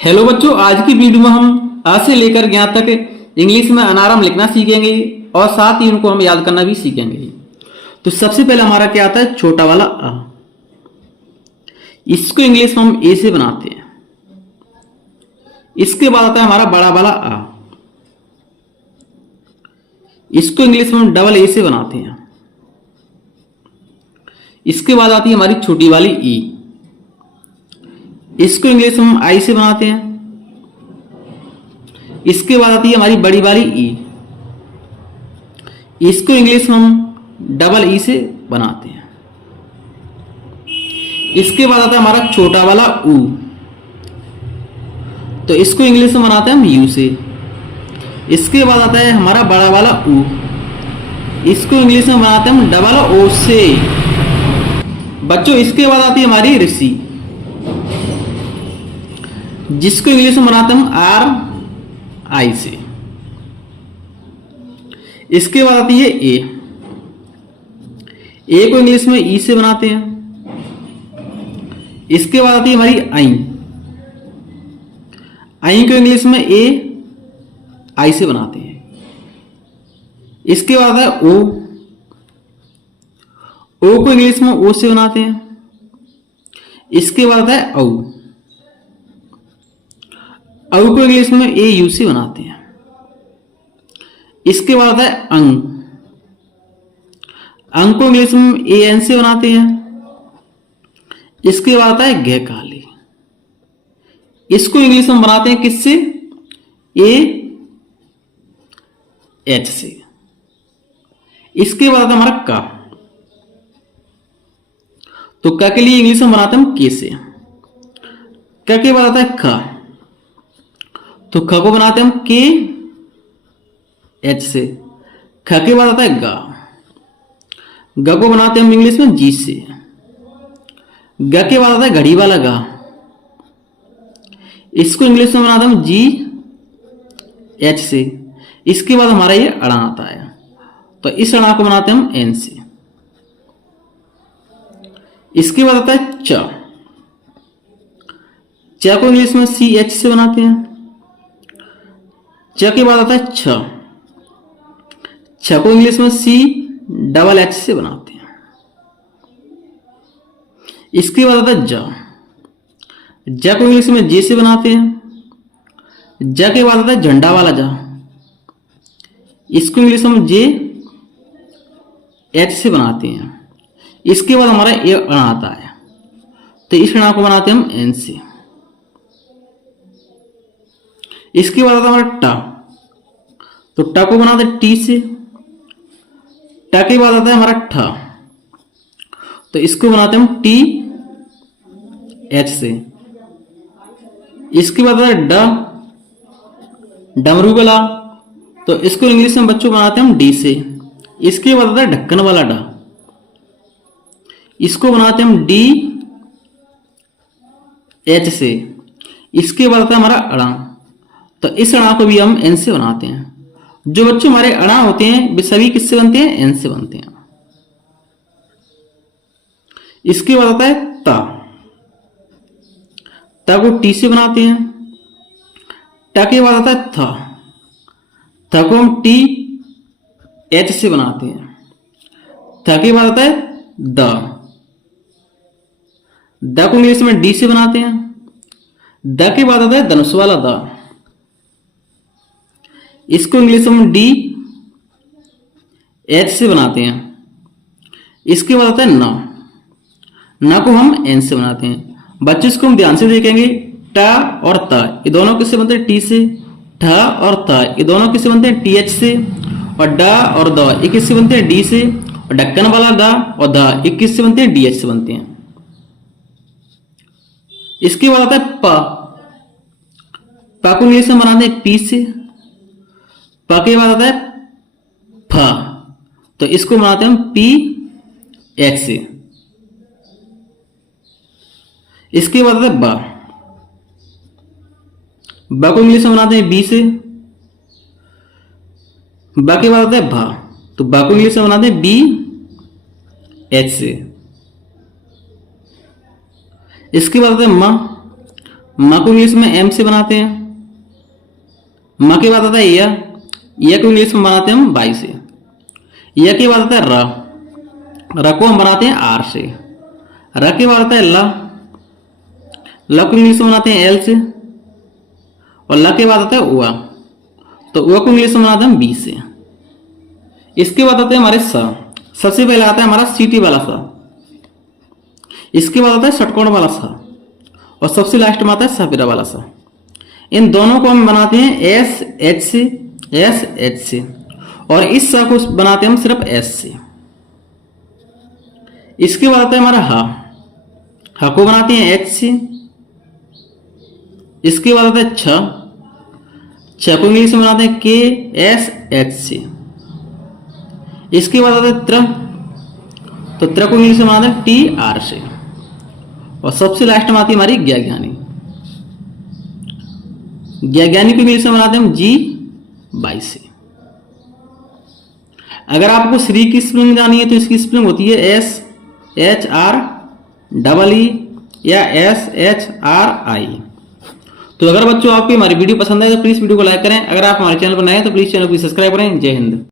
Hello बच्चों, आज की वीडियो में हम अ से लेकर ज्ञ तक इंग्लिश में अनारम लिखना सीखेंगे और साथ ही उनको हम याद करना भी सीखेंगे। तो सबसे पहले हमारा क्या आता है, छोटा वाला अ। इसको इंग्लिश में हम ए से बनाते हैं। इसके बाद आता है हमारा बड़ा वाला अ। इसको इंग्लिश में हम डबल ए से बनाते हैं। इसके बाद आती है हमारी छोटी वाली ई। इसको इंग्लिश में हम आई से बनाते हैं। इसके बाद आती है हमारी बड़ी वाली ई। इसको इंग्लिश में हम डबल ई से बनाते हैं। इसके बाद आता है हमारा छोटा वाला ऊ। तो इसको इंग्लिश में बनाते हैं हम यू से। इसके बाद आता है हमारा बड़ा वाला ऊ। इसको इंग्लिश में बनाते हैं हम डबल ओ से। बच्चों, इसके बाद आती है हमारी ऋषि, जिसको इंग्लिश में बनाते हैं हम आर आई से। इसके बाद आती है ए। ए को इंग्लिश में ई से बनाते हैं। इसके बाद आती है हमारी आई। आई को इंग्लिश में ए आई से बनाते हैं। इसके बाद है ओ। ओ को इंग्लिश में ओ से बनाते हैं। इसके बाद है औ। औ को इंग्लिश में ए यू से बनाते हैं। इसके बाद है अंग। अंग को इंग्लिश में ए एन से बनाते हैं। इसके बाद है घ काली। इसको इंग्लिश में बनाते हैं किससे, ए एच से। इसके बाद है हमारा का। तो क के लिए इंग्लिश में बनाते हैं हम के से। क के बाद आता है ख। तो ख को बनाते हैं हम के एच से। ख के बाद आता है गा। ग को बनाते हैं हम इंग्लिश में जी से। ग के बाद आता है घड़ी वाला गा। इसको इंग्लिश में बनाते हैं हम जी एच से। इसके बाद हमारा ये अड़ा आता है। तो इस अड़ा को बनाते हैं हम एन से। इसके बाद आता है च। च को इंग्लिश में सी एच से बनाते हैं। च के बाद आता है छ। छ को इंग्लिश में सी डबल एच से बनाते हैं। इसके बाद आता है ज। ज को इंग्लिश में जे से बनाते हैं। ज के बाद आता है झंडा वाला जा। इसको इंग्लिश में जे एच से बनाते हैं। इसके बाद हमारा ए अणा आता है। तो इस अणा को बनाते हैं हम एन से। इसके बाद आता है हमारा टा। तो टा को बनाते हैं टी से। टा के बाद आता है हमारा ठा। तो इसको बनाते हैं हम टी एच से। इसके बाद आता है ड, डमरू वाला। तो इसको इंग्लिश में बच्चों बनाते हैं हम डी से। इसके बाद आता है ढक्कन वाला डा। इसको बनाते हैं हम डी एच से। इसके बाद आता है हमारा अड़ा। तो इस अड़ा को भी हम एन से बनाते हैं। जो बच्चे हमारे अड़ा होते हैं वे सभी किससे बनते हैं, एन से बनते हैं। इसके बाद आता है ता। ता को टी से बनाते हैं। टा के बाद आता है था। था को हम टी एच से बनाते हैं। था के बाद आता है द। द को इंग्लिश में डी से बनाते हैं। द के बाद आता है धनुष वाला द। इसको इंग्लिश में हम डी एच से बनाते हैं। इसके बाद आता है न। न को हम एन से बनाते हैं। बच्चों, इसको हम ध्यान से देखेंगे। टा और ता ये दोनों किससे बनते हैं, टी से। ठा और ता ये दोनों किससे बनते हैं, टी एच से। और डा और द ये किससे बनते हैं, डी से। और ढक्कन वाला दा और दा ये किससे बनते हैं, डी एच से बनते हैं। इसके बाद आता है पा। पा को इंग्लिश में बनाते हैं पी से। पा के बाद आता है फा। तो इसको बनाते हैं हम पी एच से। इसके बाद आता है बा। बा को इंग्लिश में बनाते हैं बी से। बा के बाद आता है भा। तो बा को इंग्लिश में बनाते हैं बी एच से। इसके बाद आता है मा। म को इंग्लिश में एम से बनाते हैं। म के बाद आता है य को इंग्लिश में बनाते हैं हम बाई से। य के बाद आता है र को हम बनाते हैं आर से। र के बाद आता है ल को इंग्लिश में बनाते हैं एल से। और ल के बाद आता है उआ, तो उआ को इंग्लिश में बनाते हैं बी से। इसके बाद आते हैं हमारे स। सबसे पहले आता है हमारा सीटी वाला सा, इसके बाद आता है षटकोण वाला सा, और सबसे लास्ट में आता है सपेरा वाला सा। इन दोनों को हम बनाते हैं एस एच से, एस एच से, और इस सा को बनाते हैं हम सिर्फ एस से। इसके बाद आता है हमारा ह को बनाते हैं एच से। इसके बाद आता है छ को इंग्लिश में बनाते हैं के एस एच से। इसके बाद आता है तो त्र को इंग्लिश में बनाते हैं टी आर से। और सबसे लास्ट में आती है हमारी ज्ञाज्ञानी। ज्ञाज्ञानी को इंग्लिश में बनाते हैं हम जी बाई से। अगर आपको श्री की स्पेलिंग जानी है तो इसकी स्पेलिंग होती है S H R double E या एस एच आर आई। तो अगर बच्चों आपको हमारी वीडियो पसंद है तो प्लीज वीडियो को लाइक करें। अगर आप हमारे चैनल पर नए हैं तो प्लीज चैनल को सब्सक्राइब करें। जय हिंद।